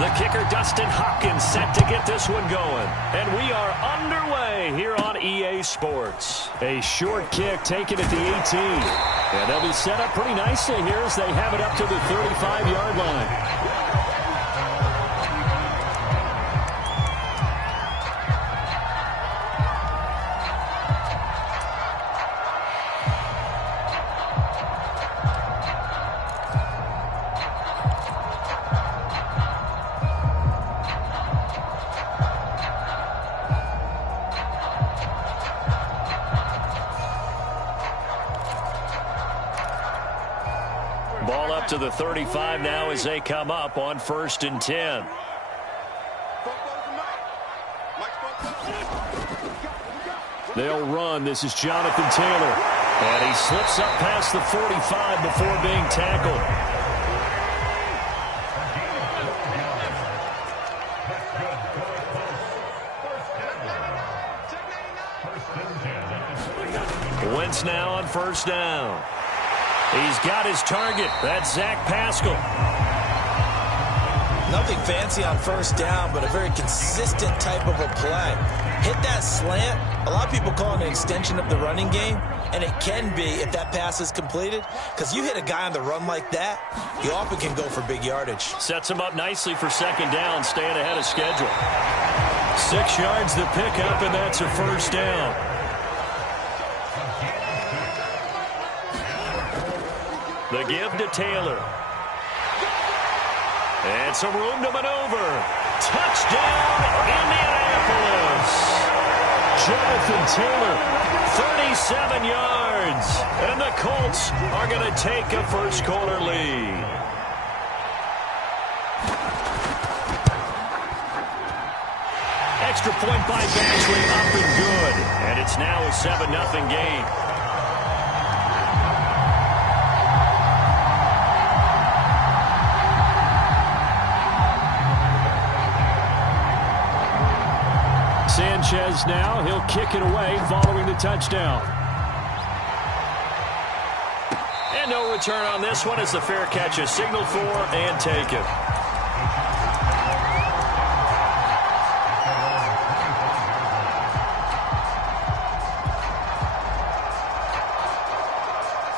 The kicker, Dustin Hopkins, set to get this one going. And we are underway here on EA Sports. A short kick taken at the 18. And they'll be set up pretty nicely here as they have it up to the 35-yard line. Ball up to the 35 now as they come up on 1st and 10. They'll run. This is Jonathan Taylor. And he slips up past the 45 before being tackled. Wentz now on 1st down. He's got his target. That's Zach Pascal. Nothing fancy on 1st down, but a very consistent type of a play. Hit that slant. A lot of people call it an extension of the running game, and it can be if that pass is completed, because you hit a guy on the run like that, you often can go for big yardage. Sets him up nicely for 2nd down, staying ahead of schedule. 6 yards the pickup, and that's a 1st down. The give to Taylor. And some room to maneuver. Touchdown, Indianapolis. Jonathan Taylor, 37 yards. And the Colts are going to take a first-quarter lead. Extra point by Batchley, up and good. And it's now a 7-0 game. Sanchez now, he'll kick it away following the touchdown. And no return on this one as the fair catch is signaled for and taken.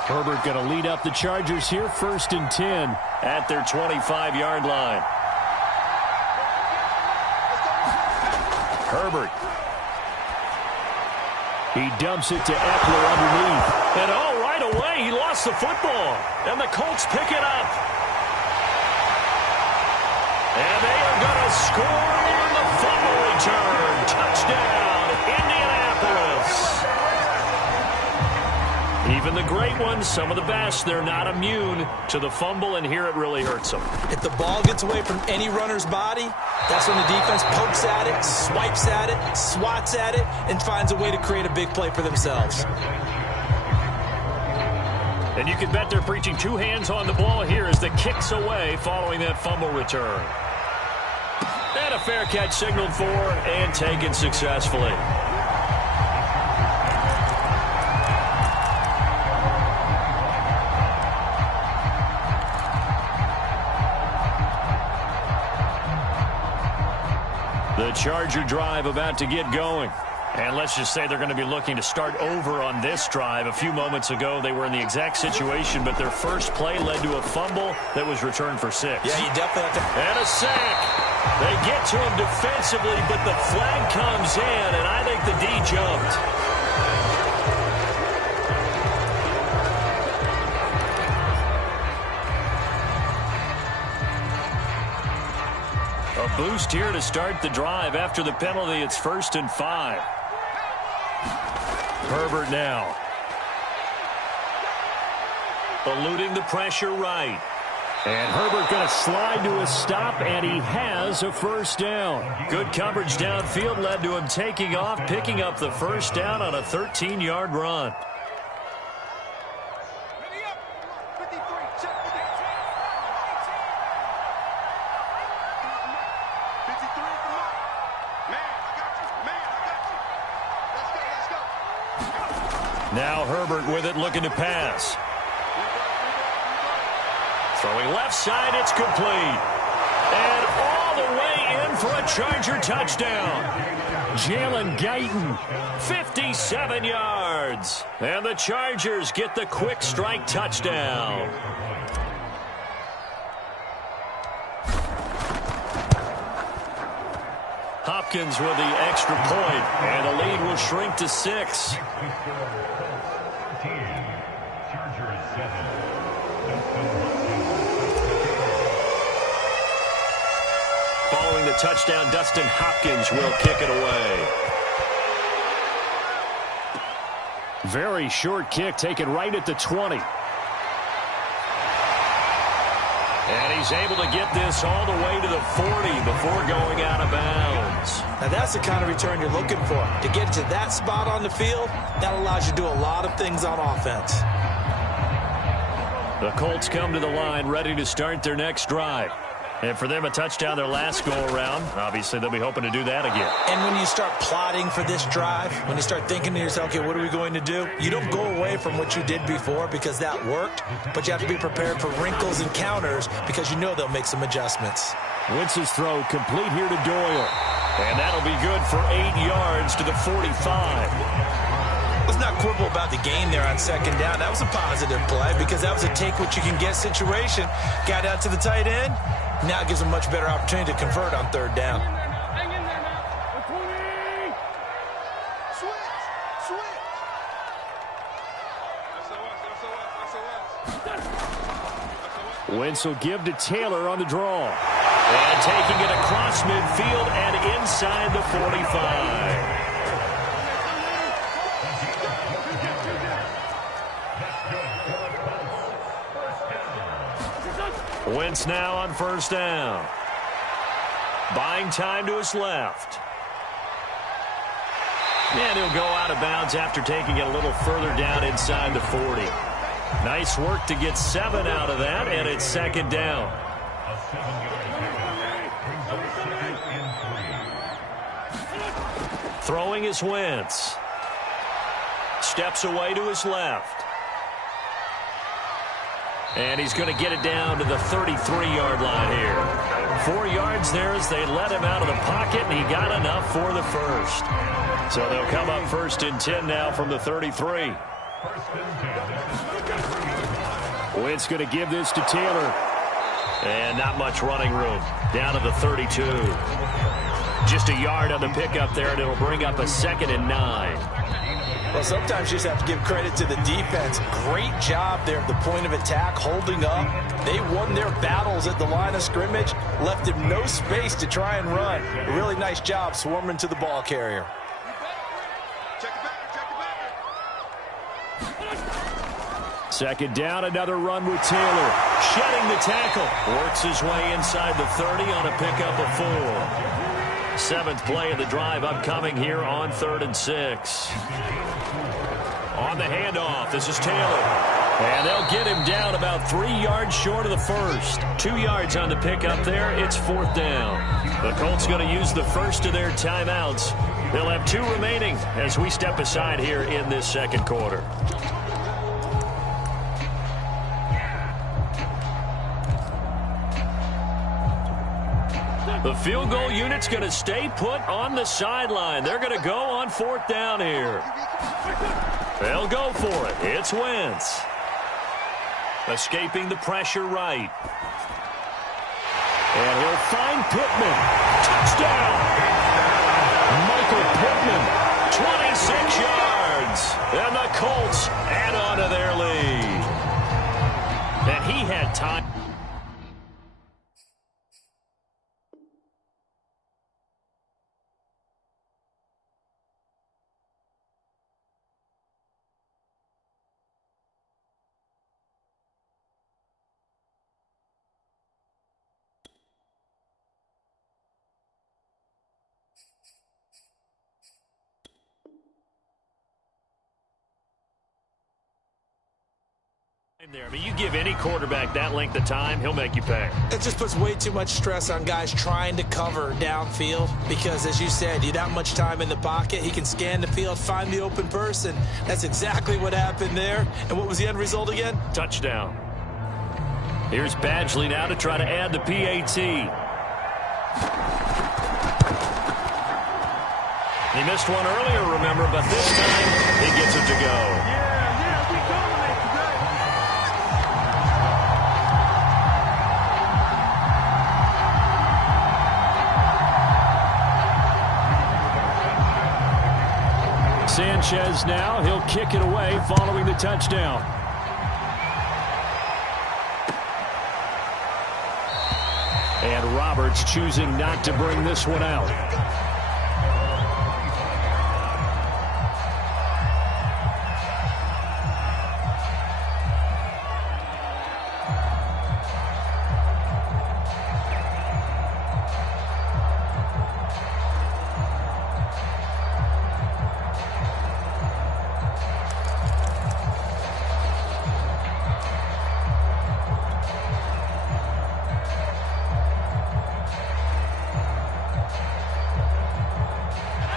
Herbert going to lead up the Chargers here, 1st and 10 at their 25-yard line. Herbert. He dumps it to Eckler underneath. And right away, he lost the football. And the Colts pick it up. And they are going to score on the fumble return. Touchdown, Indianapolis. Even the great ones, some of the best, they're not immune to the fumble, and here it really hurts them. If the ball gets away from any runner's body, that's when the defense pokes at it, swipes at it, swats at it, and finds a way to create a big play for themselves. And you can bet they're preaching 2 hands on the ball here as the kick's away following that fumble return. And a fair catch signaled for and taken successfully. The Charger drive about to get going. And let's just say they're going to be looking to start over on this drive. A few moments ago, they were in the exact situation, but their first play led to a fumble that was returned for 6. Yeah, you definitely have to. And a sack. They get to him defensively, but the flag comes in, and I think the D jumped. A boost here to start the drive. After the penalty, it's 1st and 5. Herbert now. Eluding the pressure right. And Herbert going to slide to a stop, and he has a 1st down. Good coverage downfield led to him taking off, picking up the 1st down on a 13-yard run. Now Herbert with it, looking to pass. Throwing left side, it's complete. And all for a Charger touchdown. Jalen Guyton, 57 yards. And the Chargers get the quick strike touchdown. Hopkins with the extra point, and the lead will shrink to 6. Following the touchdown, Dustin Hopkins will kick it away. Very short kick taken right at the 20. And he's able to get this all the way to the 40 before going out of bounds. Now that's the kind of return you're looking for. To get to that spot on the field, that allows you to do a lot of things on offense. The Colts come to the line ready to start their next drive. And for them, a touchdown their last go-around. Obviously, they'll be hoping to do that again. And when you start plotting for this drive, when you start thinking to yourself, okay, what are we going to do? You don't go away from what you did before because that worked, but you have to be prepared for wrinkles and counters because you know they'll make some adjustments. Wentz's throw complete here to Doyle. And that'll be good for 8 yards to the 45. Let's not quibble about the gain there on second down. That was a positive play because that was a take-what-you-can-get situation. Got out to the tight end. Now it gives them a much better opportunity to convert on third down. Wentz will give to Taylor on the draw. And taking it across midfield and inside the 45. Wentz now on first down. Buying time to his left. And he'll go out of bounds after taking it a little further down inside the 40. Nice work to get 7 out of that, and it's second down. Throwing is Wentz. Steps away to his left. And he's going to get it down to the 33-yard line here. 4 yards there as they let him out of the pocket, and he got enough for the first. So they'll come up 1st and 10 now from the 33. Wentz going to give this to Taylor. And not much running room. Down to the 32. Just a yard on the pickup there, and it'll bring up a 2nd and 9. Well, sometimes you just have to give credit to the defense. Great job there at the point of attack, holding up. They won their battles at the line of scrimmage, left him no space to try and run. A really nice job swarming to the ball carrier. Second down, another run with Taylor. Shedding the tackle. Works his way inside the 30 on a pickup of 4. 7th play of the drive upcoming here on 3rd and 6. On the handoff, this is Taylor. And they'll get him down about 3 yards short of the first. 2 yards on the pickup there. It's 4th down. The Colts going to use the first of their timeouts. They'll have 2 remaining as we step aside here in this second quarter. The field goal unit's going to stay put on the sideline. They're going to go on 4th down here. They'll go for it. It's Wentz. Escaping the pressure right. And he'll find Pittman. Touchdown! Michael Pittman, 26 yards. And the Colts add on to their lead. And he had time. There. I mean, you give any quarterback that length of time, he'll make you pay. It just puts way too much stress on guys trying to cover downfield because, as you said, you that much time in the pocket, he can scan the field, find the open person. That's exactly what happened there. And what was the end result again? Touchdown. Here's Badgley now to try to add the PAT. He missed one earlier, remember, but this time he gets it to go. We dominate today. Sanchez now, he'll kick it away following the touchdown. And Roberts choosing not to bring this one out.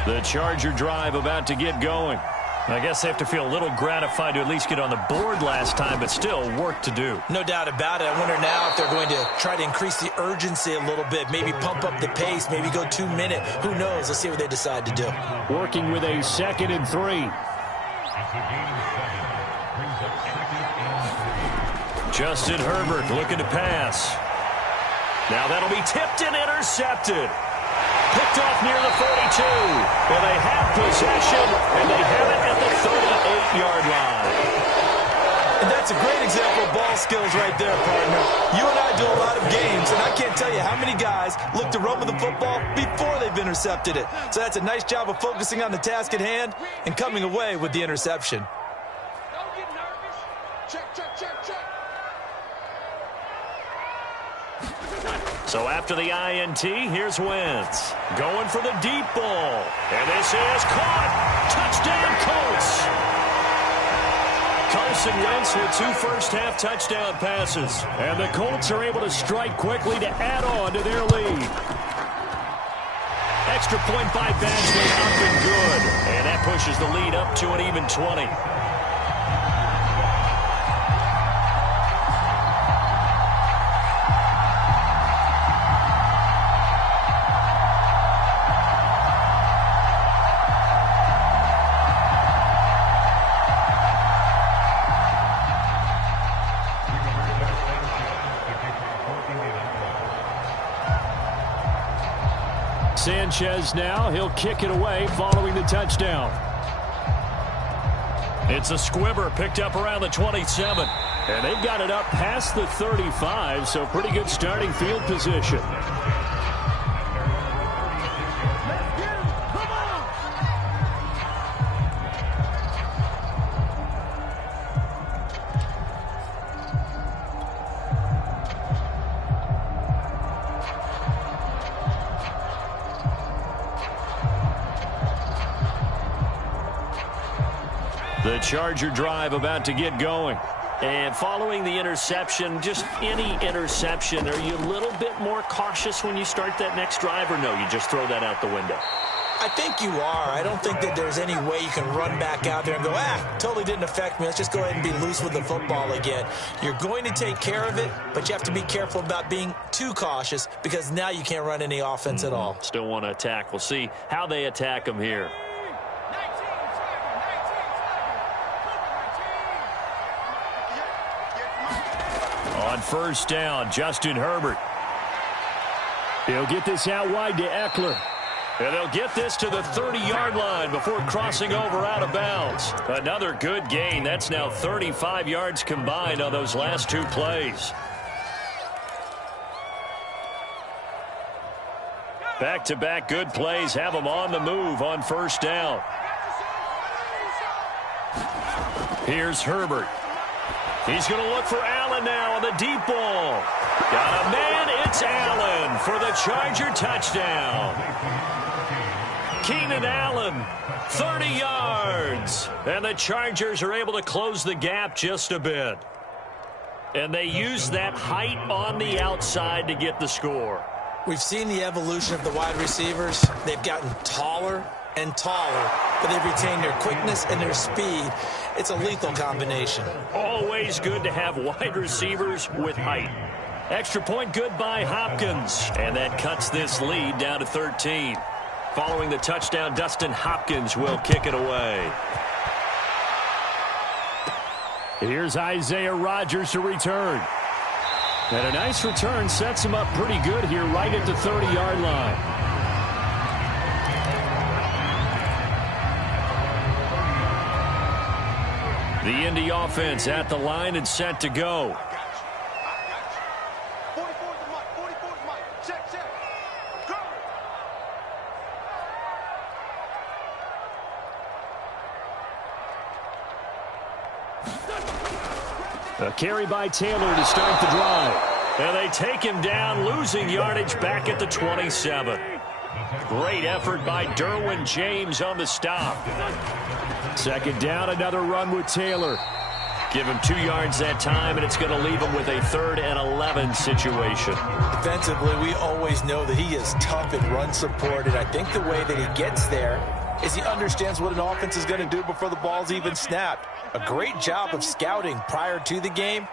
The Charger drive about to get going. I guess they have to feel a little gratified to at least get on the board last time, but still work to do. No doubt about it. I wonder now if they're going to try to increase the urgency a little bit, maybe pump up the pace, maybe go 2 minute. Who knows? Let's see what they decide to do. Working with a 2nd and 3. Justin Herbert looking to pass. Now that'll be tipped and intercepted. Picked off near the 42. Well, they have possession, and they have it at the 38-yard line. And that's a great example of ball skills right there, partner. You and I do a lot of games, and I can't tell you how many guys look to run with the football before they've intercepted it. So that's a nice job of focusing on the task at hand and coming away with the interception. Don't get nervous. Check. So after the INT, here's Wentz. Going for the deep ball. And this is caught. Touchdown, Colts. Carson Wentz with 2 first-half touchdown passes. And the Colts are able to strike quickly to add on to their lead. Extra point by Badgley up and good. And that pushes the lead up to an even 20. Sanchez now, he'll kick it away following the touchdown. It's a squibber picked up around the 27. And they've got it up past the 35, so pretty good starting field position. The Charger drive about to get going. And following the interception, just any interception, are you a little bit more cautious when you start that next drive, or no, you just throw that out the window? I think you are. I don't think that there's any way you can run back out there and go, totally didn't affect me. Let's just go ahead and be loose with the football again. You're going to take care of it, but you have to be careful about being too cautious because now you can't run any offense at all. Still want to attack. We'll see how they attack them here. On first down, Justin Herbert. He'll get this out wide to Eckler. And they'll get this to the 30-yard line before crossing over out of bounds. Another good gain. That's now 35 yards combined on those last 2 plays. Back-to-back good plays have them on the move on first down. Here's Herbert. He's going to look for Allen now on the deep ball. Got a man, it's Allen for the Charger touchdown. Keenan Allen, 30 yards. And the Chargers are able to close the gap just a bit. And they use that height on the outside to get the score. We've seen the evolution of the wide receivers. They've gotten taller and taller, but they've retained their quickness and their speed. It's a lethal combination. Always good to have wide receivers with height. Extra point good by Hopkins. And that cuts this lead down to 13. Following the touchdown, Dustin Hopkins will kick it away. Here's Isaiah Rodgers to return. And a nice return sets him up pretty good here right at the 30-yard line. The Indy offense at the line and set to go. A carry by Taylor to start the drive. And they take him down, losing yardage back at the 27. Great effort by Derwin James on the stop. Second down, another run with Taylor. Give him 2 yards that time, and it's going to leave him with a 3rd and 11 situation. Defensively, we always know that he is tough in run support, and I think the way that he gets there is he understands what an offense is going to do before the ball's even snapped. A great job of scouting prior to the game,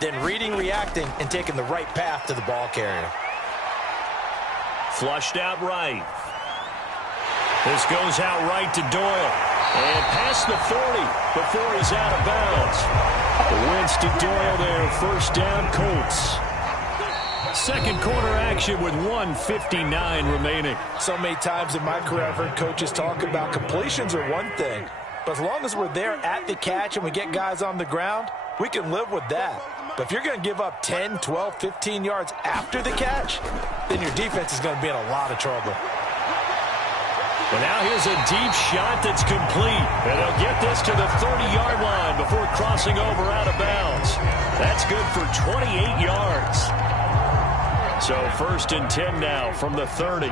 then reading, reacting, and taking the right path to the ball carrier. Flushed out right. This goes out right to Doyle. And past the 40 before he's out of bounds. Wentz to Doyle there. First down, Colts. Second quarter action with 1:59 remaining. So many times in my career I've heard coaches talk about completions are one thing, but as long as we're there at the catch and we get guys on the ground, we can live with that. But if you're going to give up 10, 12, 15 yards after the catch, then your defense is going to be in a lot of trouble. But now here's a deep shot that's complete. And they'll get this to the 30-yard line before crossing over out of bounds. That's good for 28 yards. So 1st and 10 now from the 30.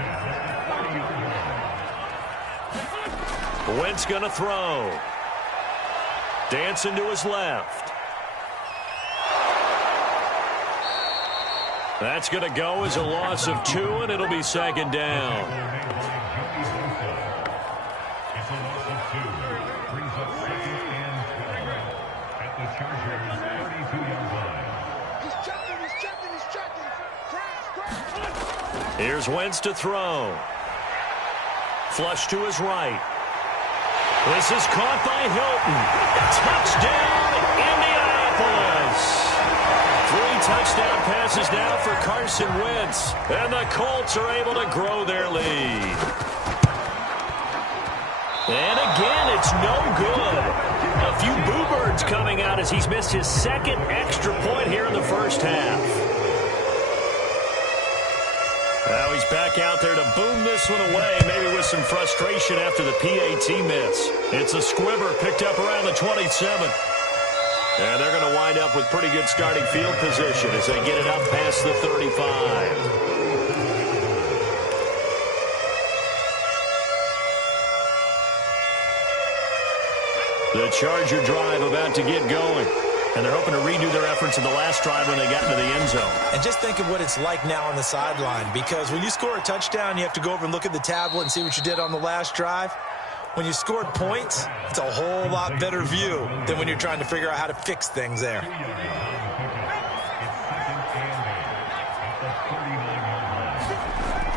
Wentz going to throw. Dancing to his left. That's going to go as a loss of 2, and it'll be 2nd down. Here's Wentz to throw. Flush to his right. This is caught by Hilton. Touchdown, Indianapolis. 3 touchdown passes now for Carson Wentz. And the Colts are able to grow their lead. And again, it's no good. A few boo birds coming out as he's missed his 2nd extra point here in the first half. Now he's back out there to boom this one away, maybe with some frustration after the PAT miss. It's a squibber picked up around the 27. And they're going to wind up with pretty good starting field position as they get it up past the 35. The Charger drive about to get going. And they're hoping to redo their efforts in the last drive when they got into the end zone. And just think of what it's like now on the sideline, because when you score a touchdown, you have to go over and look at the tablet and see what you did on the last drive. When you scored points, it's a whole lot better view than when you're trying to figure out how to fix things there.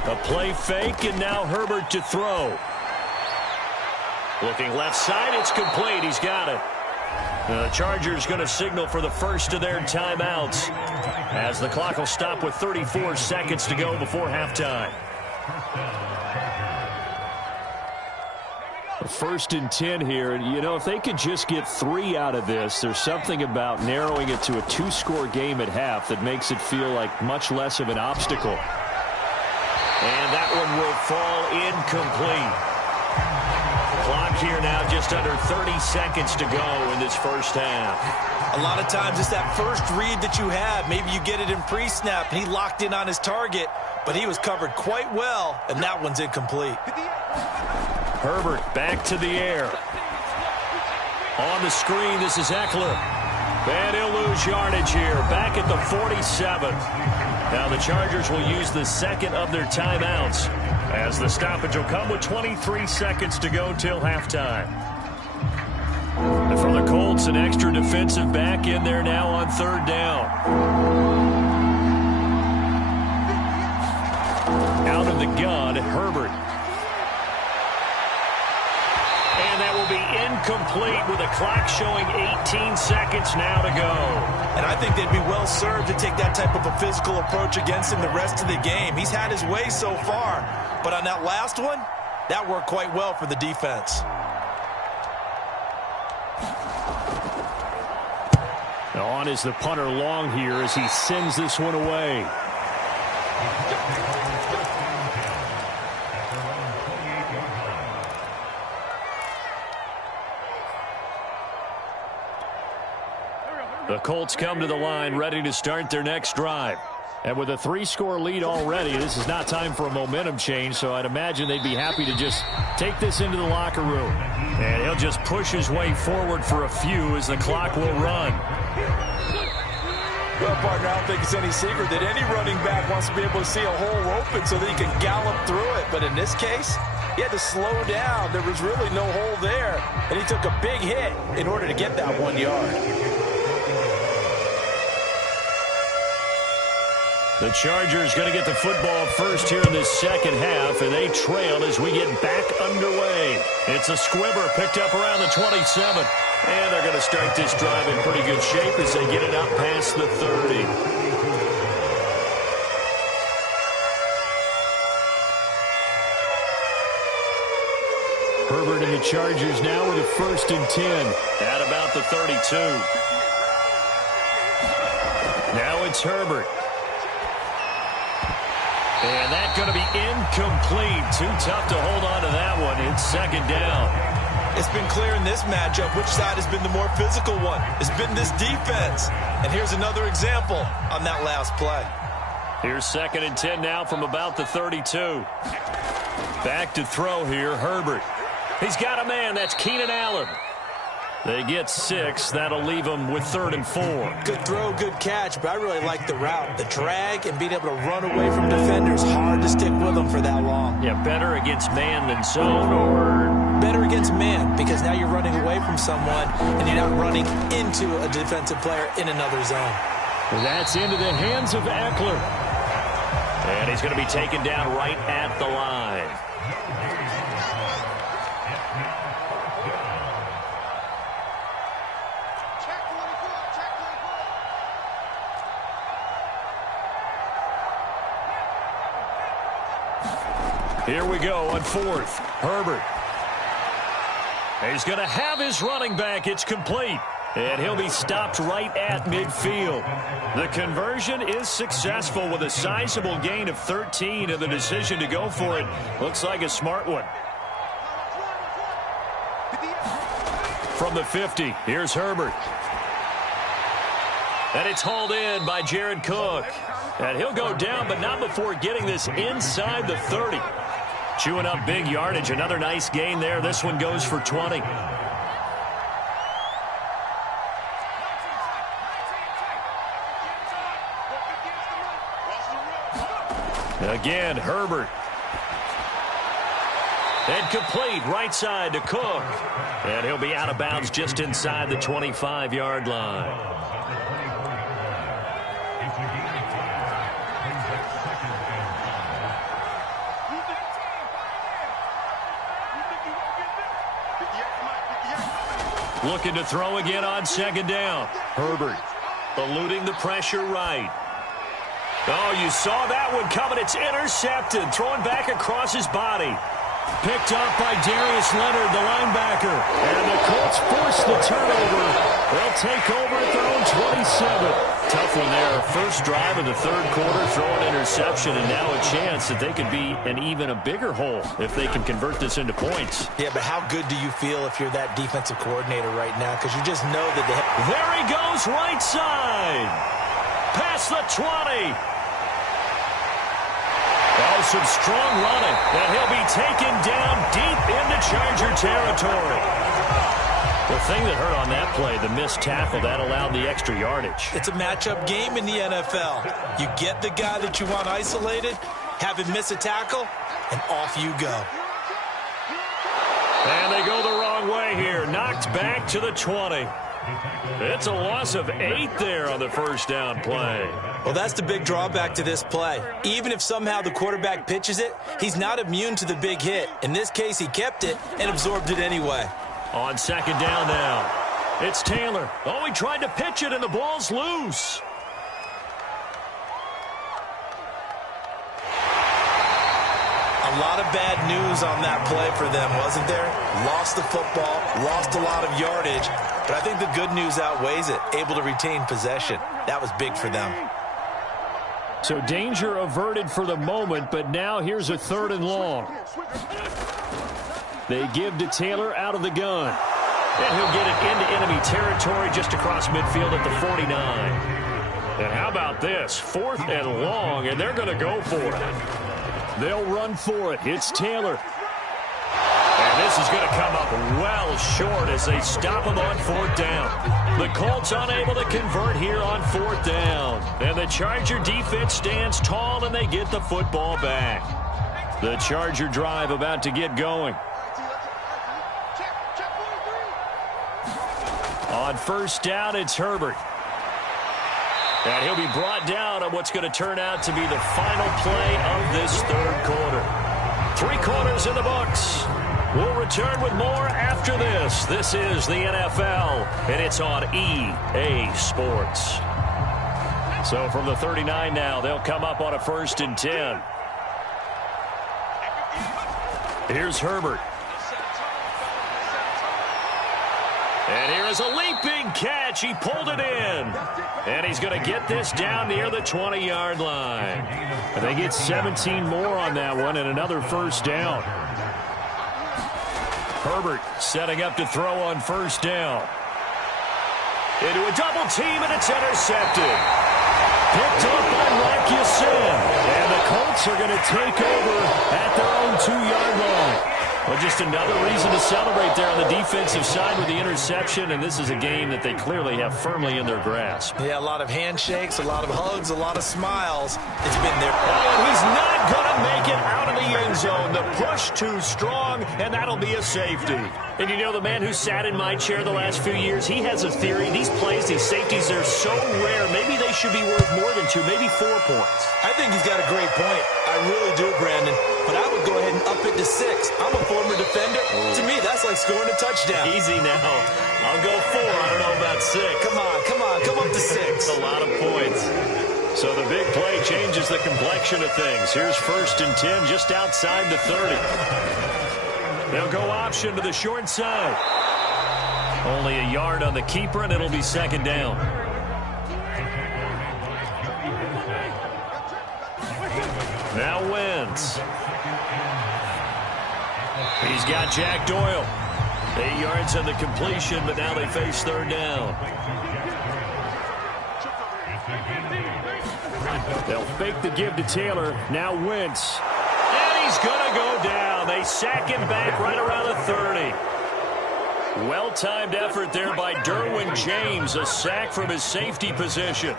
A play fake, and now Herbert to throw. Looking left side, it's complete. He's got it. The Chargers going to signal for the first of their timeouts as the clock will stop with 34 seconds to go before halftime. 1st and 10 here. And, you know, if they could just get 3 out of this, there's something about narrowing it to a 2-score game at half that makes it feel like much less of an obstacle. And that one will fall incomplete. Clock here now just under 30 seconds to go in this first half. A lot of times it's that first read that you have. Maybe you get it in pre-snap, and he locked in on his target, but he was covered quite well, and that one's incomplete. Herbert back to the air. On the screen, this is Eckler. And he'll lose yardage here, back at the 47. Now the Chargers will use the 2nd of their timeouts, as the stoppage will come with 23 seconds to go till halftime. And for the Colts, an extra defensive back in there now on 3rd down. Out of the gun, Herbert. incomplete with the clock showing 18 seconds now to go. And I think they'd be well served to take that type of a physical approach against him the rest of the game. He's had his way so far, but on that last one, that worked quite well for the defense. On is the punter long here as he sends this one away. The Colts come to the line ready to start their next drive. And with a 3-score lead already, this is not time for a momentum change, so I'd imagine they'd be happy to just take this into the locker room. And he'll just push his way forward for a few as the clock will run. Well, partner, I don't think it's any secret that any running back wants to be able to see a hole open so that he can gallop through it. But in this case, he had to slow down. There was really no hole there, and he took a big hit in order to get that 1 yard. The Chargers going to get the football first here in this second half, and they trail as we get back underway. It's a squibber picked up around the 27. And they're going to start this drive in pretty good shape as they get it out past the 30. Herbert and the Chargers now with a 1st and 10 at about the 32. Now it's Herbert. And that's going to be incomplete. Too tough to hold on to that one. It's 2nd down. It's been clear in this matchup which side has been the more physical one. It's been this defense. And here's another example on that last play. Here's 2nd and 10 now from about the 32. Back to throw here, Herbert. He's got a man. That's Keenan Allen. They get 6. That'll leave them with 3rd and 4. Good throw, good catch, but I really like the route. The drag and being able to run away from defenders. Hard to stick with them for that long. Yeah, better against man than zone, or better against man, because now you're running away from someone and you're not running into a defensive player in another zone. That's into the hands of Eckler. And he's going to be taken down right at the line. Here we go on 4th. Herbert. He's going to have his running back. It's complete. And he'll be stopped right at midfield. The conversion is successful with a sizable gain of 13, and the decision to go for it looks like a smart one. From the 50, here's Herbert. And it's hauled in by Jared Cook. And he'll go down, but not before getting this inside the 30. Chewing up big yardage. Another nice gain there. This one goes for 20. Again, Herbert. And complete right side to Cook. And he'll be out of bounds just inside the 25-yard line. Looking to throw again on 2nd down. Herbert eluding the pressure right. Oh, you saw that one coming. It's intercepted. Throwing back across his body. Picked up by Darius Leonard, the linebacker. And the Colts force the turnover. They'll take over at their own 27. Tough one there. First drive of the 3rd quarter, throw an interception, and now a chance that they could be an even a bigger hole if they can convert this into points. Yeah, but how good do you feel if you're that defensive coordinator right now? Because you just know that they have... There he goes, right side. Past the 20. Oh, some strong running. And he'll be taken down deep into Charger territory. The thing that hurt on that play, the missed tackle, that allowed the extra yardage. It's a matchup game in the NFL. You get the guy that you want isolated, have him miss a tackle, and off you go. And they go the wrong way here. Knocked back to the 20. It's a loss of 8 there on the first down play. Well, that's the big drawback to this play. Even if somehow the quarterback pitches it, he's not immune to the big hit. In this case, he kept it and absorbed it anyway. On second down now. It's Taylor. Oh, he tried to pitch it, and the ball's loose. A lot of bad news on that play for them, wasn't there? Lost the football, lost a lot of yardage, but I think the good news outweighs it. Able to retain possession. That was big for them. So danger averted for the moment, but now here's a 3rd and long. They give to Taylor out of the gun. And he'll get it into enemy territory just across midfield at the 49. And how about this? 4th and long, and they're going to go for it. They'll run for it. It's Taylor. And this is going to come up well short as they stop him on 4th down. The Colts unable to convert here on 4th down. And the Charger defense stands tall, and they get the football back. The Charger drive about to get going. On 1st down, it's Herbert. And he'll be brought down on what's going to turn out to be the final play of this 3rd quarter. 3 quarters in the books. We'll return with more after this. This is the NFL, and it's on EA Sports. So from the 39 now, they'll come up on a 1st and 10. Here's Herbert. And here is a leaping catch. He pulled it in. And he's going to get this down near the 20-yard line. And they get 17 more on that one and another 1st down. Herbert setting up to throw on 1st down. Into a double team, and it's intercepted. Picked up by Rakusin. And the Colts are going to take over at their own 2-yard line. Well, just another reason to celebrate there on the defensive side with the interception, and this is a game that they clearly have firmly in their grasp. Yeah, a lot of handshakes, a lot of hugs, a lot of smiles. It's been there. Oh, and he's not going to make it out of the end zone. The push too strong, and that'll be a safety. And you know, the man who sat in my chair the last few years, he has a theory. These plays, these safeties, they're so rare. Maybe they should be worth more than 2, maybe 4 points. I think he's got a great point. I really do, Brandon. But I would go ahead and up it to 6. I'm a former defender. To me, that's like scoring a touchdown. Easy now. I'll go 4. I don't know about 6. Come up to 6. That's a lot of points. So the big play changes the complexion of things. Here's 1st and 10 just outside the 30. They'll go option to the short side. Only a yard on the keeper, and it'll be 2nd down. Now Wentz. He's got Jack Doyle. 8 yards on the completion, but now they face 3rd down. They'll fake the give to Taylor. Now Wentz. And he's going to go down. They sack him back right around the 30. Well-timed effort there by Derwin James. A sack from his safety position.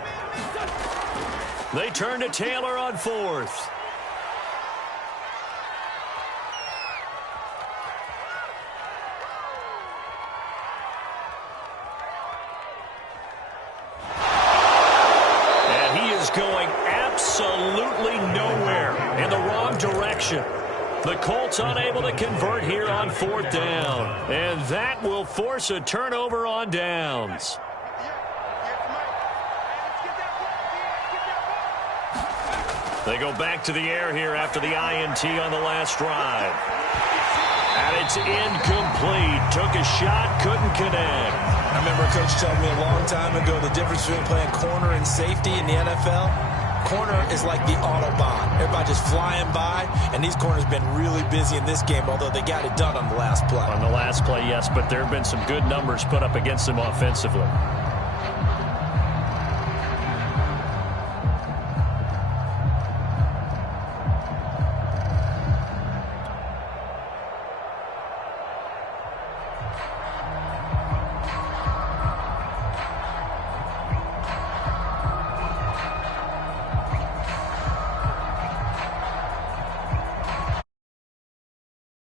They turn to Taylor on 4th. Going absolutely nowhere in the wrong direction. The Colts unable to convert here on 4th down. And that will force a turnover on downs. They go back to the air here after the INT on the last drive. And it's incomplete. Took a shot, couldn't connect. I remember a coach telling me a long time ago the difference between playing corner and safety in the NFL. Corner is like the Autobahn. Everybody just flying by, and these corners been really busy in this game, although they got it done on the last play. On the last play, yes, but there have been some good numbers put up against them offensively.